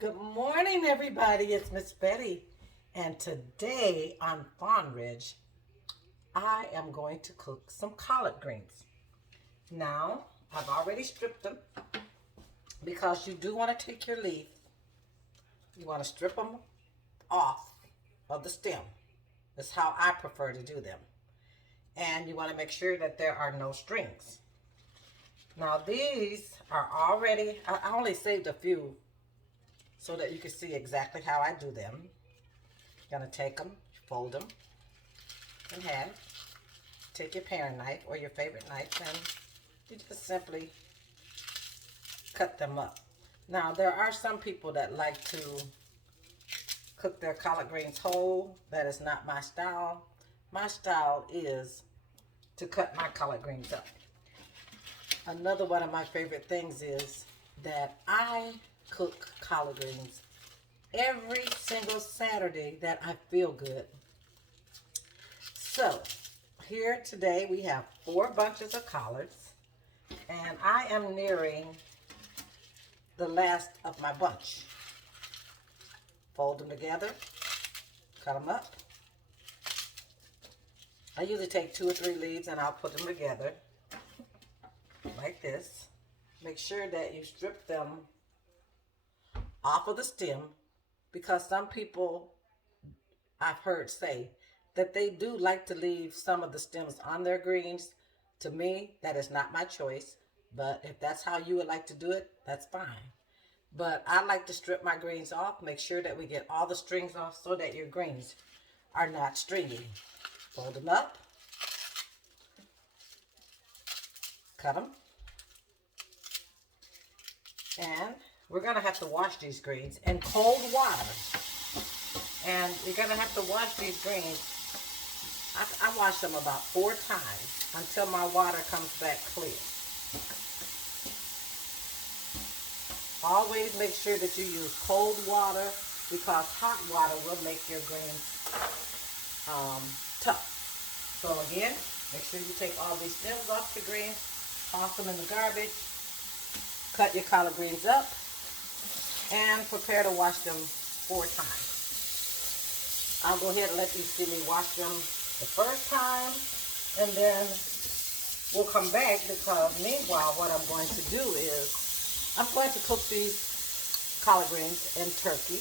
Good morning, everybody. It's Miss Betty, and today on Fawn Ridge, I am going to cook some collard greens. Now, I've already stripped them because you do want to take your leaf. You want to strip them off of the stem. That's how I prefer to do them. And you want to make sure that there are no strings. Now, these are already, I only saved a few so that you can see exactly how I do them. You're going to take them, fold them in half. Take your paring knife or your favorite knife and you just simply cut them up. Now, there are some people that like to cook their collard greens whole. That is not my style. My style is to cut my collard greens up. Another one of my favorite things is that I cook collard greens every single Saturday that I feel good. So, here today we have 4 bunches of collards, and I am nearing the last of my bunch. Fold them together, cut them up. I usually take 2 or 3 leaves and I'll put them together like this. Make sure that you strip them off of the stem because some people I've heard say that they do like to leave some of the stems on their greens. To me, that is not my choice, but if that's how you would like to do it, that's fine. But I like to strip my greens off, make sure that we get all the strings off so that your greens are not stringy. Fold them up, cut them, and we're going to have to wash these greens in cold water. And you're going to have to wash these greens. I wash them about 4 times until my water comes back clear. Always make sure that you use cold water because hot water will make your greens tough. So again, make sure you take all these stems off the greens, toss them in the garbage, cut your collard greens up, and prepare to wash them 4 times. I'll go ahead and let you see me wash them the first time, and then we'll come back because meanwhile what I'm going to do is I'm going to cook these collard greens in turkey,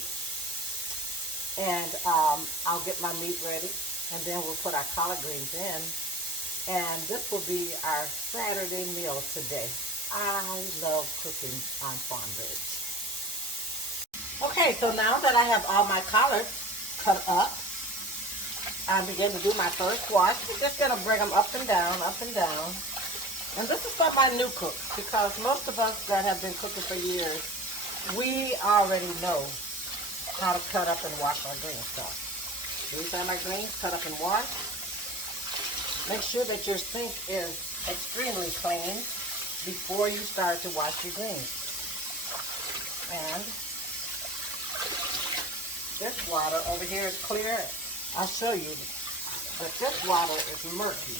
and I'll get my meat ready, and then we'll put our collard greens in, and this will be our Saturday meal today. I love cooking on Farm Ridge. Okay, so now that I have all my collards cut up, I begin to do my first wash. I'm just going to bring them up and down, up and down. And this is for my new cooks, because most of us that have been cooking for years, we already know how to cut up and wash our greens. So these are my greens cut up and washed. Make sure that your sink is extremely clean before you start to wash your greens. And this water over here is clear. I'll show you that this water is murky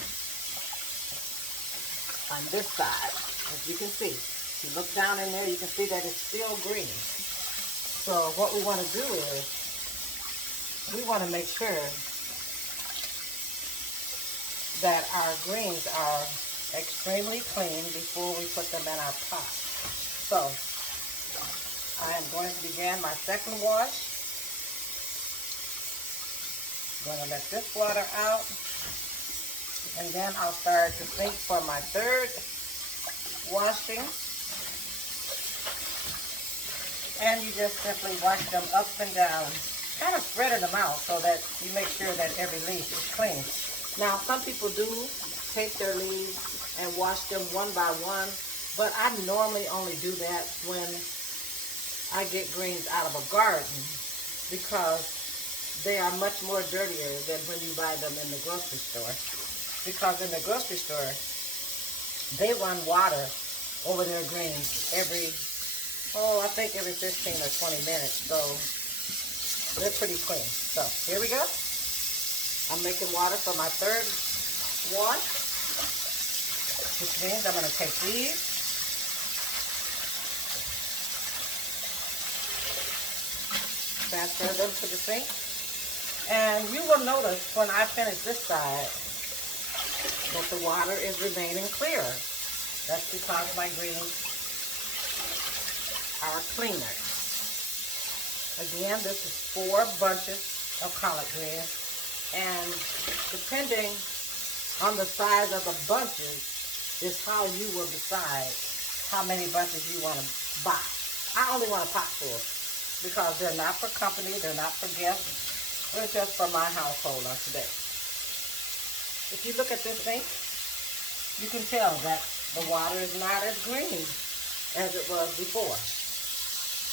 on this side. As you can see, if you look down in there, you can see that it's still green. So what we want to do is we want to make sure that our greens are extremely clean before we put them in our pot. So I am going to begin my second wash. I'm going to let this water out, and then I'll start to sink for my third washing. And you just simply wash them up and down, kind of spreading them out so that you make sure that every leaf is clean. Now, some people do take their leaves and wash them one by one, but I normally only do that when I get greens out of a garden because they are much more dirtier than when you buy them in the grocery store. Because in the grocery store, they run water over their greens I think every 15 or 20 minutes. So they're pretty clean. So here we go. I'm making water for my third wash, which means I'm going to take these transfer them to the sink. And you will notice when I finish this side that the water is remaining clear. That's because my greens are cleaner. Again, this is 4 bunches of collard greens, and depending on the size of the bunches is how you will decide how many bunches you want to buy. I only want a pot full because they're not for company, they're not for guests, they're just for my household on today. If you look at this sink, you can tell that the water is not as green as it was before.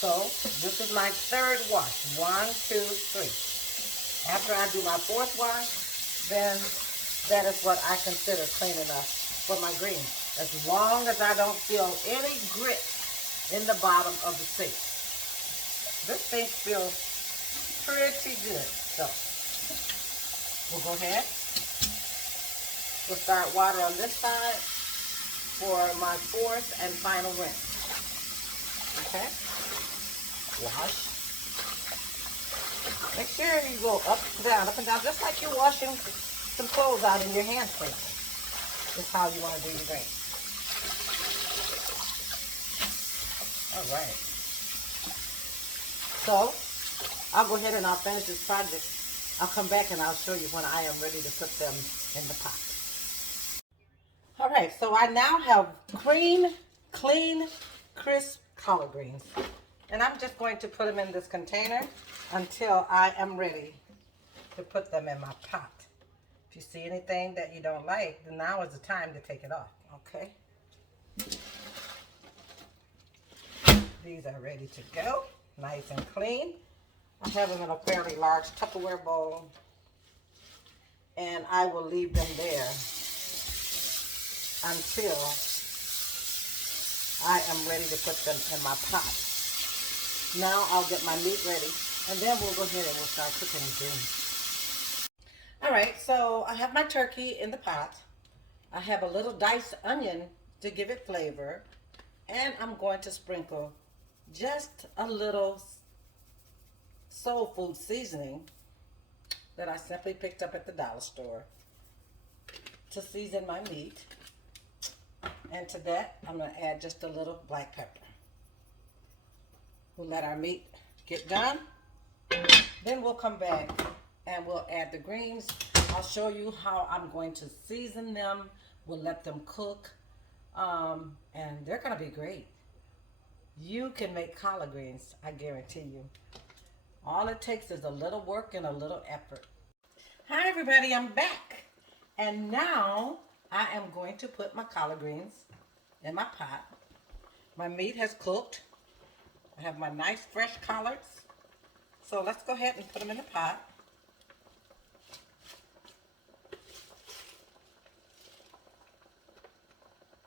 So this is my 3rd wash. 1, 2, 3. After I do my 4th wash, then that is what I consider clean enough for my greens. As long as I don't feel any grit in the bottom of the sink. This sink feels pretty good. So we'll go ahead. We'll start water on this side for my 4th and final rinse. Okay? Wash. Make sure you go up and down, just like you're washing some clothes out in your hand sink. Is how you want to do your greens. All right. So, I'll go ahead and I'll finish this project. I'll come back and I'll show you when I am ready to put them in the pot. All right, so I now have clean, crisp collard greens. And I'm just going to put them in this container until I am ready to put them in my pot. If you see anything that you don't like, then now is the time to take it off, okay? These are ready to go, nice and clean. I have them in a fairly large Tupperware bowl, and I will leave them there until I am ready to put them in my pot. Now I'll get my meat ready, and then we'll go ahead and we'll start cooking the greens. All right, so I have my turkey in the pot. I have a little diced onion to give it flavor, and I'm going to sprinkle just a little soul food seasoning that I simply picked up at the dollar store to season my meat. And to that, I'm going to add just a little black pepper. We'll let our meat get done. Then we'll come back and we'll add the greens. I'll show you how I'm going to season them. We'll let them cook. And they're going to be great. You can make collard greens, I guarantee you. All it takes is a little work and a little effort. Hi everybody, I'm back. And now I am going to put my collard greens in my pot. My meat has cooked. I have my nice fresh collards. So let's go ahead and put them in the pot.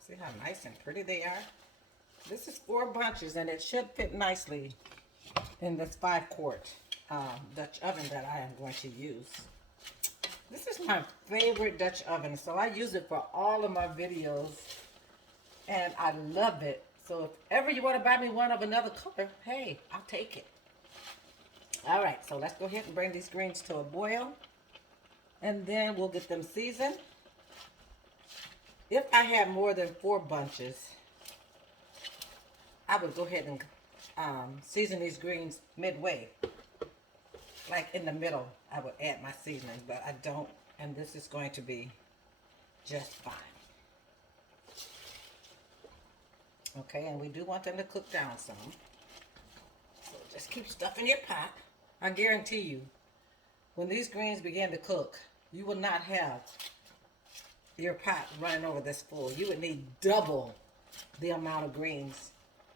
See how nice and pretty they are? This is 4 bunches and it should fit nicely in this 5-quart Dutch oven that I am going to use. This is my favorite Dutch oven, so I use it for all of my videos and I love it. So if ever you want to buy me one of another color, hey, I'll take it. All right, so let's go ahead and bring these greens to a boil, and then we'll get them seasoned. If I had more than 4 bunches, I would go ahead and season these greens midway. Like in the middle, I would add my seasoning, but I don't, and this is going to be just fine. Okay, and we do want them to cook down some. So just keep stuffing your pot. I guarantee you, when these greens begin to cook, you will not have your pot running over this full. You would need double the amount of greens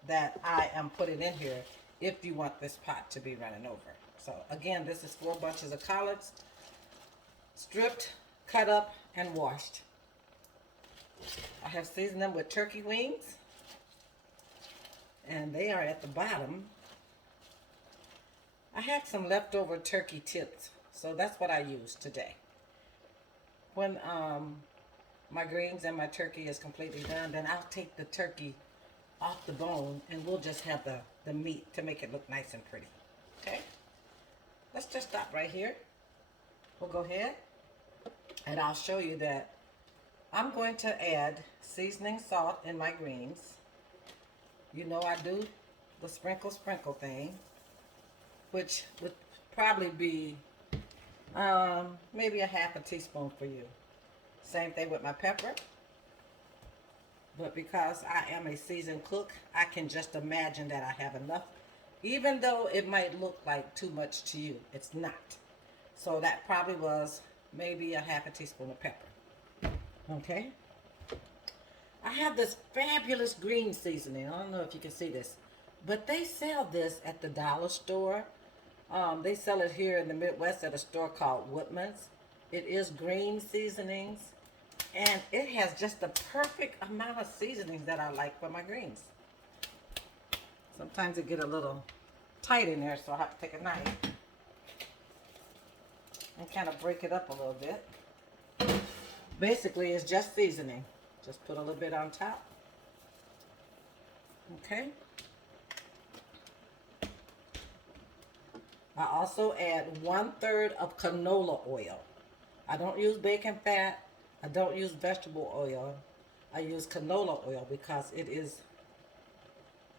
that I am putting in here if you want this pot to be running over. So again, this is 4 bunches of collards, stripped, cut up, and washed. I have seasoned them with turkey wings, and they are at the bottom. I had some leftover turkey tips, so that's what I used today. When my greens and my turkey is completely done, then I'll take the turkey off the bone and we'll just have the meat to make it look nice and pretty. Okay? let's just stop right here. We'll go ahead and I'll show you that I'm going to add seasoning salt in my greens. You know I do the sprinkle thing, which would probably be maybe a half a teaspoon for you. Same thing with my pepper. But because I am a seasoned cook, I can just imagine that I have enough. Even though it might look like too much to you, it's not. So that probably was maybe a half a teaspoon of pepper. Okay. I have this fabulous green seasoning. I don't know if you can see this, but they sell this at the dollar store. They sell it here in the Midwest at a store called Woodman's. It is green seasonings, and it has just the perfect amount of seasonings that I like for my greens. Sometimes it get a little tight in there, so I have to take a knife and kind of break it up a little bit. Basically, it's just seasoning. Just put a little bit on top. Okay. I also add 1/3 of canola oil. I don't use bacon fat. I don't use vegetable oil. I use canola oil because it is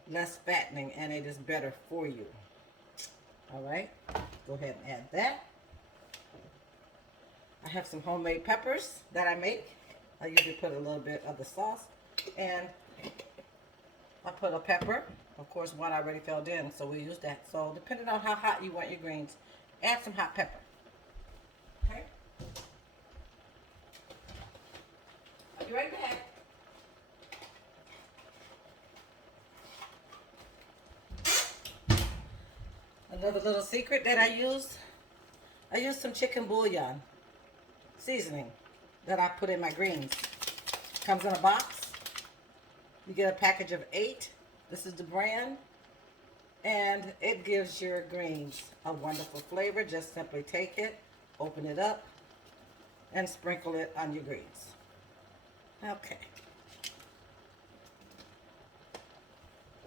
less fattening and it is better for you. All right. Go ahead and add that. I have some homemade peppers that I make. I usually put a little bit of the sauce, and I put a pepper. Of course, one already fell in, so we use that. So depending on how hot you want your greens, add some hot pepper. Okay? I'll be right back. Another little secret that I use some chicken bouillon seasoning that I put in my greens. Comes in a box. You get a package of 8. This is the brand. And it gives your greens a wonderful flavor. Just simply take it, open it up, and sprinkle it on your greens. Okay.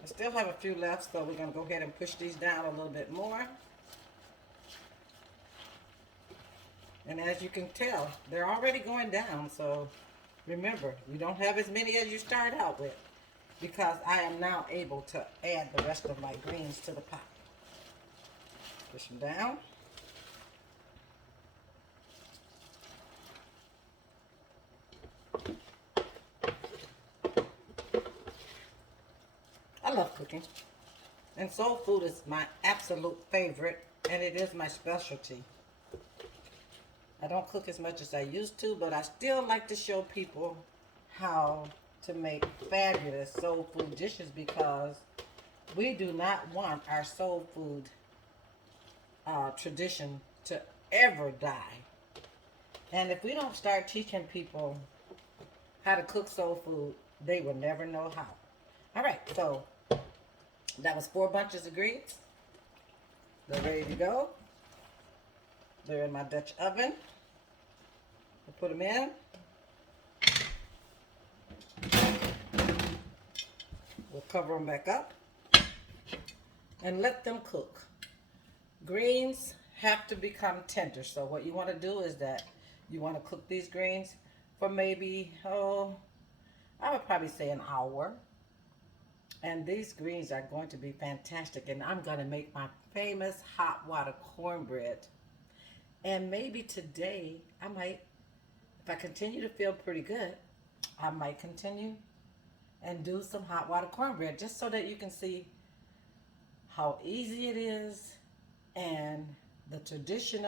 I still have a few left, so we're going to go ahead and push these down a little bit more. And as you can tell, they're already going down. So remember, you don't have as many as you start out with, because I am now able to add the rest of my greens to the pot. Push them down. I love cooking. And soul food is my absolute favorite, and it is my specialty. I don't cook as much as I used to, but I still like to show people how to make fabulous soul food dishes, because we do not want our soul food tradition to ever die. And if we don't start teaching people how to cook soul food, they will never know how. All right, so that was 4 bunches of greens. They're ready to go. They're in my Dutch oven. I'll put them in. We'll cover them back up and let them cook. Greens have to become tender. So what you want to do is that you want to cook these greens for maybe, I would probably say an hour. And these greens are going to be fantastic. And I'm going to make my famous hot water cornbread. And maybe today, I might, if I continue to feel pretty good, I might continue and do some hot water cornbread, just so that you can see how easy it is, and the tradition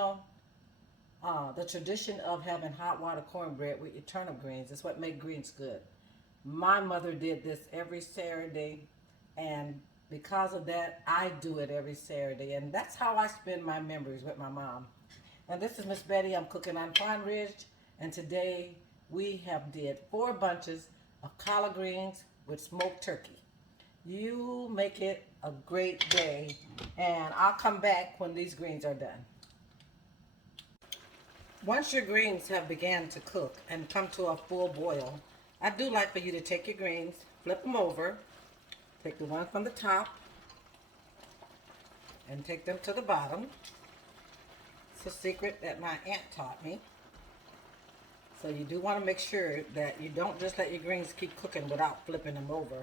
of having hot water cornbread with your turnip greens is what makes greens good. My mother did this every Saturday, and because of that, I do it every Saturday, and that's how I spend my memories with my mom. And this is Miss Betty. I'm cooking on Fawn Ridge, and today we have did 4 bunches of collard greens with smoked turkey. You make it a great day, and I'll come back when these greens are done. Once your greens have begun to cook and come to a full boil, I do like for you to take your greens, flip them over, take the one from the top, and take them to the bottom. It's a secret that my aunt taught me. So you do want to make sure that you don't just let your greens keep cooking without flipping them over.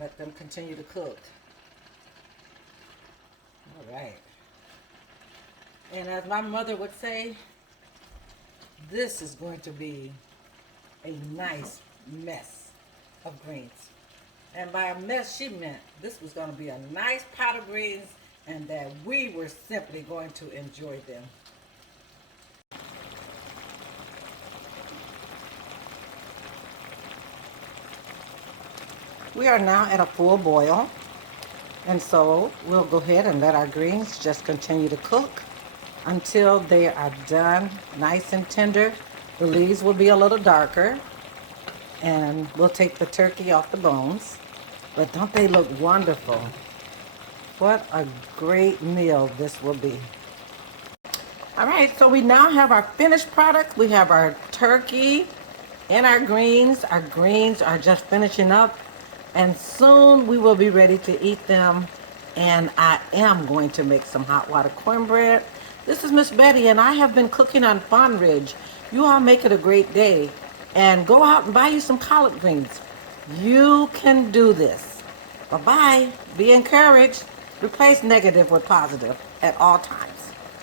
Let them continue to cook. All right. And as my mother would say, this is going to be a nice mess of greens. And by a mess, she meant this was going to be a nice pot of greens and that we were simply going to enjoy them. We are now at a full boil, and so we'll go ahead and let our greens just continue to cook until they are done, nice and tender. The leaves will be a little darker, and we'll take the turkey off the bones. But don't they look wonderful? What a great meal this will be. All right, so we now have our finished product. We have our turkey and our greens. Our greens are just finishing up, and soon we will be ready to eat them. And I am going to make some hot water cornbread. This is Miss Betty, and I have been cooking on Fawn Ridge. You all make it a great day, and go out and buy you some collard greens. You can do this. Bye-bye. Be encouraged. Replace negative with positive at all times.